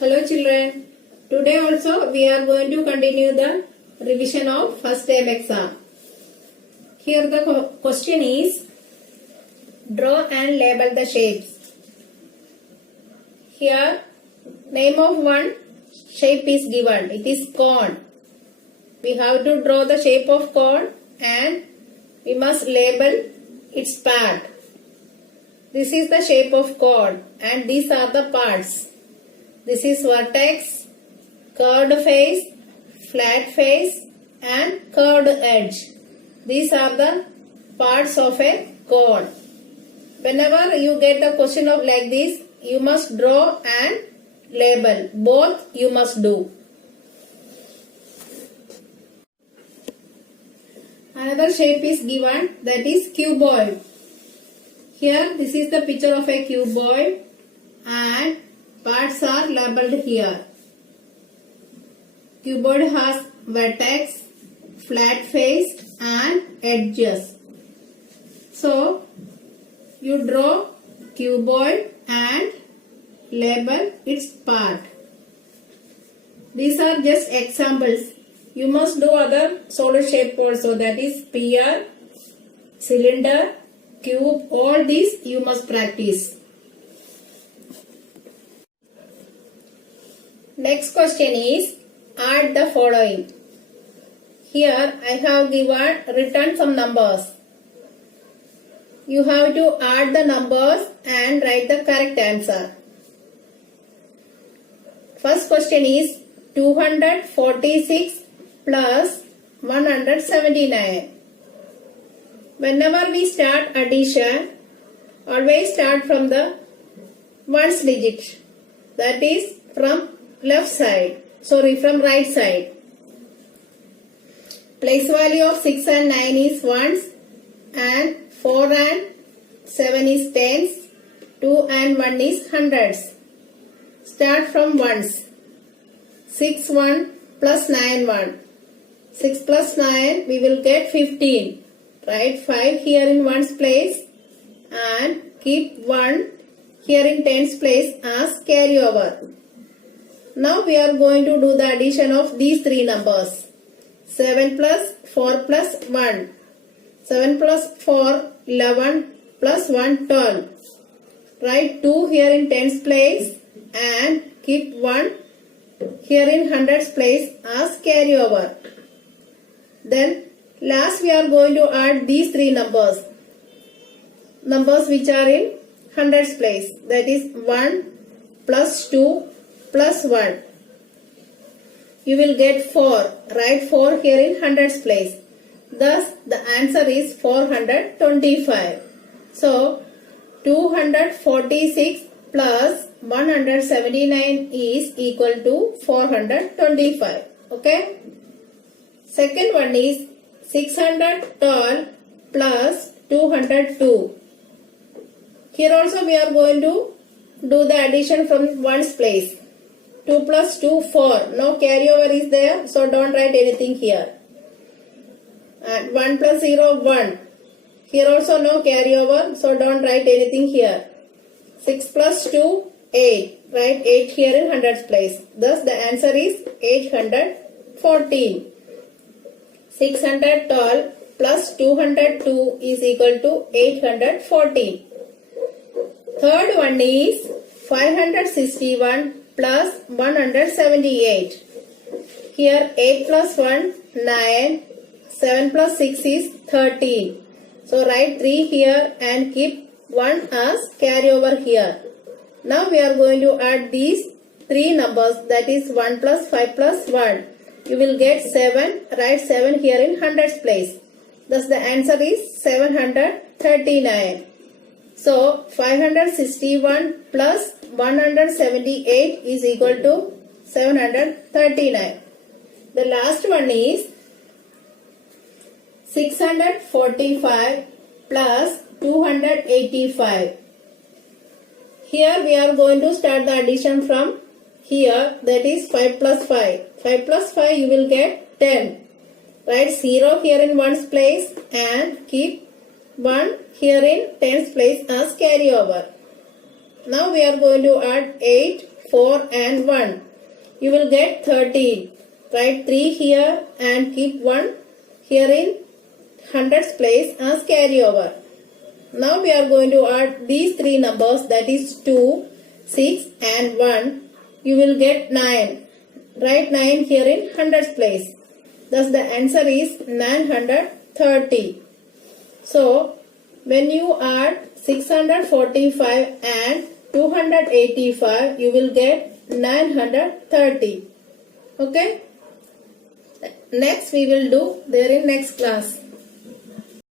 Hello children. Today also we are going to continue the revision of first term exam. Here the question is, draw and label the shapes. Here name of one shape is given. It is cone. We have to draw the shape of cone and we must label its part. This is the shape of cone and these are the parts. This is vertex, curved face, flat face and curved edge. These are the parts of a cone. Whenever you get the question of like this, you must draw and label. Both you must do. Another shape is given, that is cuboid. Here this is the picture of a cuboid and parts are labeled here. Cuboid has vertex, flat face and edges. So you draw cuboid and label its part. These are just examples. You must do other solid shape also, that is sphere, cylinder, cube, all these you must practice. Next question is, add the following. Here I have written some numbers. You have to add the numbers and write the correct answer. First question is 246 plus 179. Whenever we start addition, always start from the ones digit. That is from left side. From right side. Place value of 6 and 9 is ones and 4 and 7 is tens, 2 and 1 is hundreds. Start from ones. 6 1 plus 9 1. 6 plus 9 we will get 15. Write 5 here in ones place and keep 1 here in tens place as carryover. Now we are going to do the addition of these three numbers. 7 plus 4 plus 1. 7 plus 4, 11 plus 1, 12. Write 2 here in tens place and keep 1 here in hundreds place as carryover. Then last we are going to add these three numbers. Numbers which are in hundreds place. That is 1 plus 2 plus 1. You will get 4. Write 4 here in hundreds place. Thus the answer is 425. So 246 plus 179 is equal to 425. Okay. Second one is 612 plus 202. Here also we are going to do the addition from ones place. 2 plus 2, 4. No carryover is there, so don't write anything here. And 1 plus 0, 1. Here also no carryover, so don't write anything here. 6 plus 2, 8. Write 8 here in hundreds place. Thus the answer is 814. 612 plus 202 is equal to 814. Third one is 561 plus 178. Here 8 plus 1, 9. 7 plus 6 is 13. So write 3 here and keep 1 as carryover here. Now we are going to add these three numbers, that is 1 plus 5 plus 1. You will get 7. Write 7 here in hundreds place. Thus the answer is 739. So 561 plus 178 is equal to 739. The last one is 645 plus 285. Here we are going to start the addition from here, that is 5 plus 5. 5 plus 5 you will get 10. Write 0 here in ones place and keep 1 here in tens place as carryover. Now we are going to add 8, 4 and 1. You will get 13. Write 3 here and keep 1 here in hundreds place as carryover. Now we are going to add these three numbers, that is 2, 6 and 1. You will get 9. Write 9 here in hundreds place. Thus the answer is 930. So when you add 645 and 285, you will get 930. Okay. Next we will do there in next class.